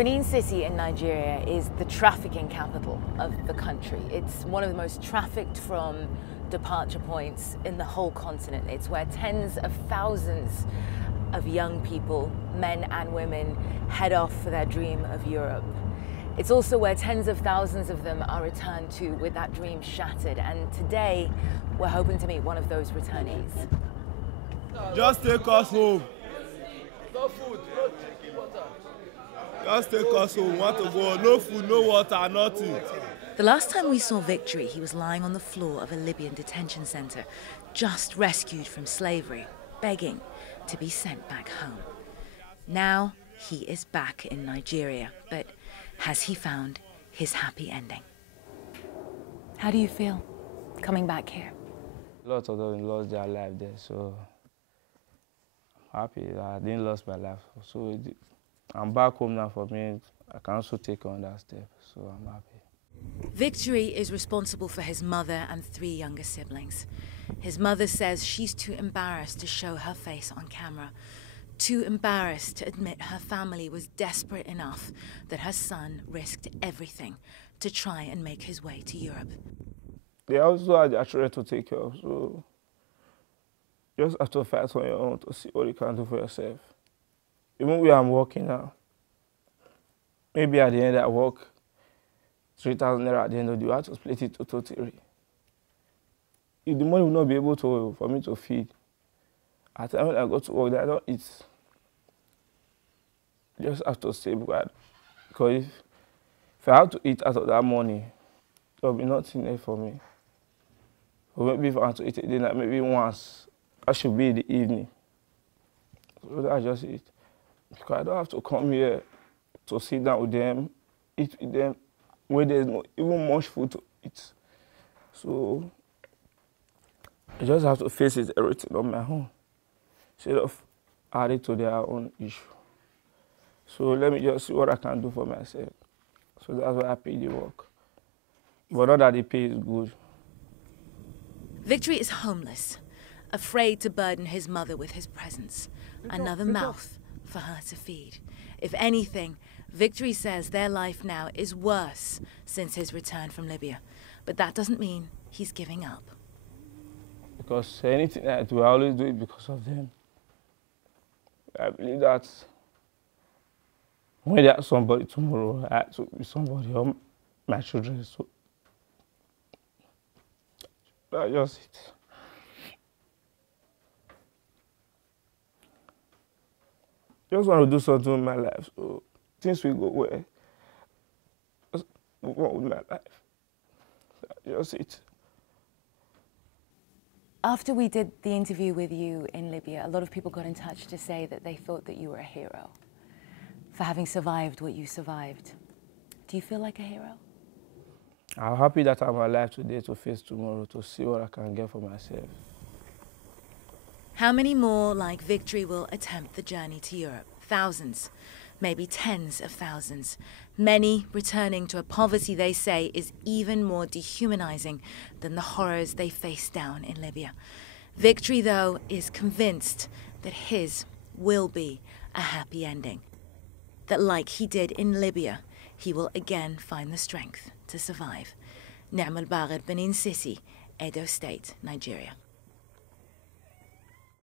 Benin City in Nigeria is the trafficking capital of the country. It's one of the most trafficked from departure points in the whole continent. It's where tens of thousands of young people, men and women, head off for their dream of Europe. It's also where tens of thousands of them are returned to with that dream shattered. And today, we're hoping to meet one of those returnees. Just take us home. No food, no drinking water. Just take us home. Want to go? No food, no water, nothing. The last time we saw Victory, he was lying on the floor of a Libyan detention center, just rescued from slavery, begging to be sent back home. Now he is back in Nigeria, but has he found his happy ending? How do you feel coming back here? Lots of them lost their life there, so I'm happy that I didn't lose my life. So I'm back home now. For me, I can also take on that step, so I'm happy. Victory is responsible for his mother and 3 younger siblings. His mother says she's too embarrassed to show her face on camera, too embarrassed to admit her family was desperate enough that her son risked everything to try and make his way to Europe. They also had their children to take care of, so you just have to fight on your own to see what you can do for yourself. Even where I'm working now, maybe at the end I work 3,000 naira at the end of the day, I have to split it to 2-3. If the money will not be able for me to feed, at the time when I go to work, I don't eat. I just have to stay because if I have to eat out of that money, there will be nothing there for me. Or maybe if I want to eat it dinner, maybe once, I should be in the evening. So that's just it. Because I don't have to come here to sit down with them, eat with them, where there's not even much food to eat. So I just have to face it everything on my own, instead of adding to their own issue. So let me just see what I can do for myself. So that's why I pay the work. But not that the pay is good. Victory is homeless, afraid to burden his mother with his presence. Another mouth for her to feed. If anything, Victory says their life now is worse since his return from Libya. But that doesn't mean he's giving up. Because anything I do, I always do it because of them. I believe that when there's somebody tomorrow, I have to be somebody or my children. So that's just it. Just want to do something in my life, so things will go well. Just move on with my life. That's just it. After we did the interview with you in Libya, a lot of people got in touch to say that they thought that you were a hero for having survived what you survived. Do you feel like a hero? I'm happy that I'm alive today to face tomorrow, to see what I can get for myself. How many more like Victory will attempt the journey to Europe? Thousands, maybe tens of thousands. Many returning to a poverty they say is even more dehumanizing than the horrors they faced down in Libya. Victory, though, is convinced that his will be a happy ending. That like he did in Libya, he will again find the strength to survive. Ni'mal Bagher, Benin City, Edo State, Nigeria.